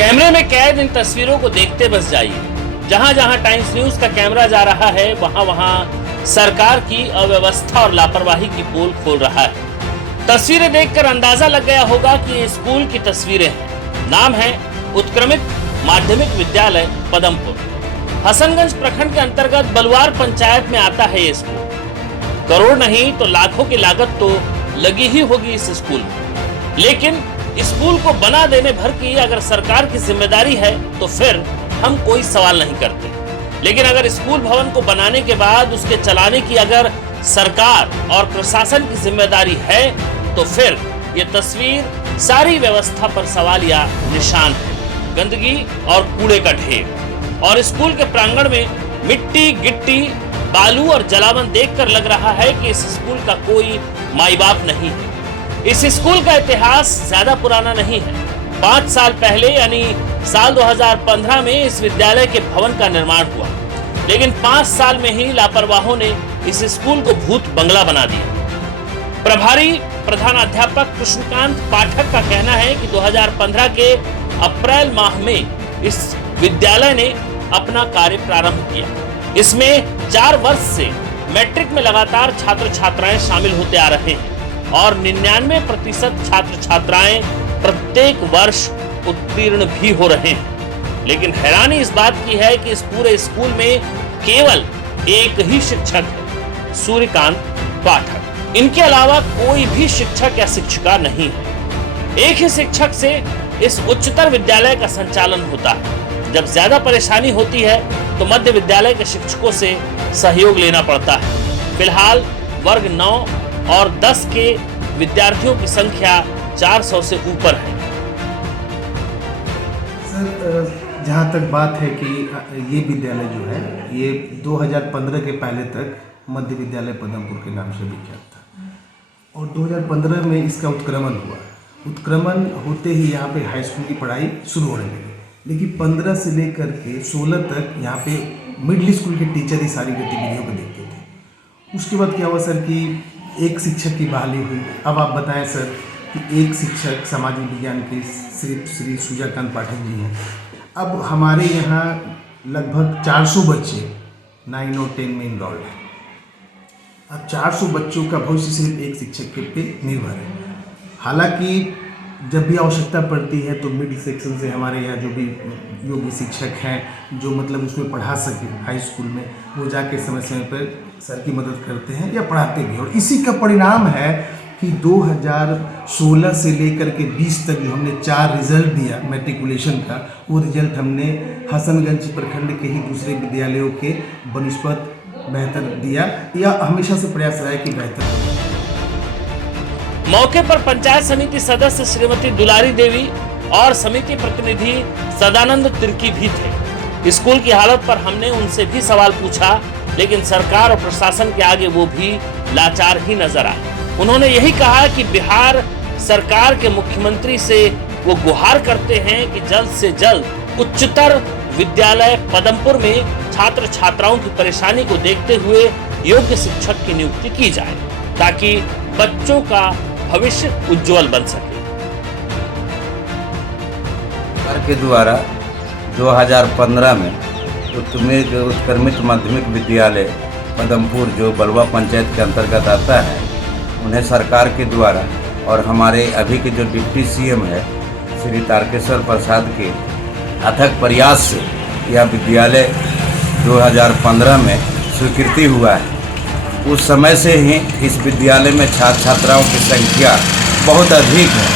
कैमरे में कैद इन तस्वीरों को देखते बस जाइए। जहां जहां टाइम्स न्यूज का कैमरा जा रहा है, वहां वहां सरकार की अव्यवस्था और लापरवाही की पोल खोल रहा है। तस्वीरें देखकर अंदाजा लग गया होगा कि ये स्कूल की तस्वीरें हैं। नाम है उत्क्रमित माध्यमिक विद्यालय पदमपुर। हसनगंज प्रखंड के अंतर्गत बलवार पंचायत में आता है ये स्कूल। करोड़ नहीं तो लाखों की लागत तो लगी ही होगी इस स्कूल में, लेकिन स्कूल को बना देने भर की अगर सरकार की जिम्मेदारी है तो फिर हम कोई सवाल नहीं करते। लेकिन अगर स्कूल भवन को बनाने के बाद उसके चलाने की अगर सरकार और प्रशासन की जिम्मेदारी है तो फिर ये तस्वीर सारी व्यवस्था पर सवाल या निशान है। गंदगी और कूड़े का ढेर और स्कूल के प्रांगण में मिट्टी, गिट्टी, बालू और जलावन देखकर लग रहा है कि इस स्कूल का कोई माई बाप नहीं है। इस स्कूल का इतिहास ज्यादा पुराना नहीं है। 5 साल पहले यानी साल 2015 में इस विद्यालय के भवन का निर्माण हुआ, लेकिन 5 साल में ही लापरवाहों ने इस स्कूल को भूत बंगला बना दिया। प्रभारी प्रधानाध्यापक कृष्णकांत पाठक का कहना है कि 2015 के अप्रैल माह में इस विद्यालय ने अपना कार्य प्रारंभ किया। इसमें 4 वर्ष से मैट्रिक में लगातार छात्र छात्राएं शामिल होते आ रहे हैं और 99% छात्र छात्राएं प्रत्येक वर्ष उत्तीर्ण भी हो रहे हैं। लेकिन हैरानी इस बात की है कि इस पूरे स्कूल में केवल एक ही शिक्षक है, सूर्यकांत पाठक। इनके अलावा कोई भी शिक्षक या शिक्षिका नहीं है। एक ही शिक्षक से इस उच्चतर विद्यालय का संचालन होता है। जब ज्यादा परेशानी होती है तो मध्य विद्यालय के शिक्षकों से सहयोग लेना पड़ता है। फिलहाल वर्ग 9 और 10 के विद्यार्थियों की संख्या 400 से ऊपर है। सर, जहाँ तक बात है कि ये विद्यालय जो है ये 2015 के पहले तक मध्य विद्यालय पदमपुर के नाम से विख्यात था और 2015 में इसका उत्क्रमण हुआ। उत्क्रमण होते ही यहाँ पे हाई स्कूल की पढ़ाई शुरू होने लगी, लेकिन 15 से लेकर के 16 तक यहाँ पे मिडिल स्कूल के टीचर ही सारी गतिविधियों को देखते थे। उसके बाद क्या हुआ सर कि एक शिक्षक की बहाली हुई। अब आप बताएं सर कि एक शिक्षक सामाजिक विज्ञान के श्री सूर्यकांत पाठक जी हैं। अब हमारे यहाँ लगभग 400 बच्चे 9 और 10 में इनरोल्ड हैं। अब 400 बच्चों का भविष्य सिर्फ एक शिक्षक पे निर्भर है। हालांकि जब भी आवश्यकता पड़ती है तो मिडिल सेक्शन से हमारे यहाँ जो भी योग्य शिक्षक हैं जो मतलब उसमें पढ़ा सके हाई स्कूल में, वो जाके समय समय पर सर की मदद करते हैं या पढ़ाते भी। और इसी का परिणाम है कि 2016 से लेकर के 20 तक जो हमने 4 रिजल्ट दिया मैट्रिकुलेशन का, वो रिजल्ट हमने हसनगंज प्रखंड के ही दूसरे विद्यालयों के बनिस्पत बेहतर दिया या हमेशा से प्रयास रहा है कि बेहतर। मौके पर पंचायत समिति सदस्य श्रीमती दुलारी देवी और समिति प्रतिनिधि सदानंद तिर्की भी थे। स्कूल की हालत पर हमने उनसे भी सवाल पूछा, लेकिन सरकार और प्रशासन के आगे वो भी लाचार ही नजर आए। उन्होंने यही कहा कि बिहार सरकार के मुख्यमंत्री से वो गुहार करते हैं कि जल्द से जल्द उच्चतर विद्यालय पदमपुर में छात्र छात्राओं की परेशानी को देखते हुए योग्य शिक्षक की नियुक्ति की जाए ताकि बच्चों का भविष्य उज्जवल बन सके। सरकार के द्वारा 2015 में उत्क्रमित माध्यमिक विद्यालय पदमपुर जो बलवा पंचायत के अंतर्गत आता है, उन्हें सरकार के द्वारा और हमारे अभी के जो डिप्टी सीएम है श्री तारकेश्वर प्रसाद के अथक प्रयास से यह विद्यालय 2015 में स्वीकृति हुआ है। उस समय से ही इस विद्यालय में छात्र छात्राओं की संख्या बहुत अधिक है।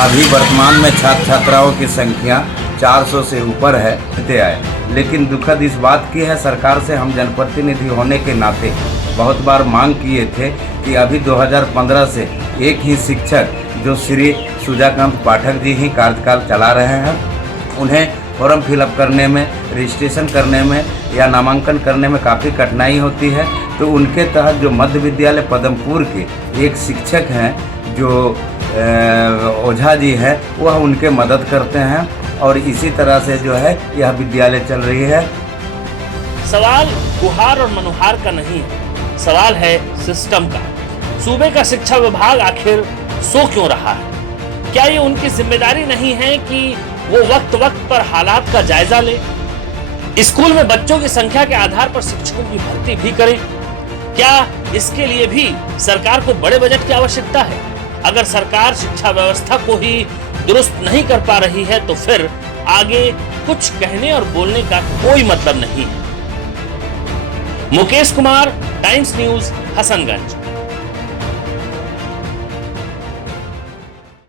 अभी वर्तमान में छात्र छात्राओं की संख्या 400 से ऊपर है आए। लेकिन दुखद इस बात की है, सरकार से हम जनप्रतिनिधि होने के नाते बहुत बार मांग किए थे कि अभी 2015 से एक ही शिक्षक जो श्री सूर्यकांत पाठक जी ही कार्यकाल चला रहे हैं, उन्हें फॉर्म फिलअप करने में, रजिस्ट्रेशन करने में या नामांकन करने में काफ़ी कठिनाई होती है। तो उनके तहत जो मध्य विद्यालय पदमपुर के एक शिक्षक हैं जो ओझा जी हैं, वह उनके मदद करते हैं और इसी तरह से जो है यह विद्यालय चल रही है। सवाल गुहार और मनोहार का नहीं है, सवाल है सिस्टम का। सूबे का शिक्षा विभाग आखिर सो क्यों रहा है? क्या ये उनकी जिम्मेदारी नहीं है कि वो वक्त वक्त पर हालात का जायजा ले, स्कूल में बच्चों की संख्या के आधार पर शिक्षकों की भर्ती भी करें। क्या इसके लिए भी सरकार को बड़े बजट की आवश्यकता है? अगर सरकार शिक्षा व्यवस्था को ही दुरुस्त नहीं कर पा रही है तो फिर आगे कुछ कहने और बोलने का कोई मतलब नहीं है। Mukesh Kumar, times news, Hasanganj.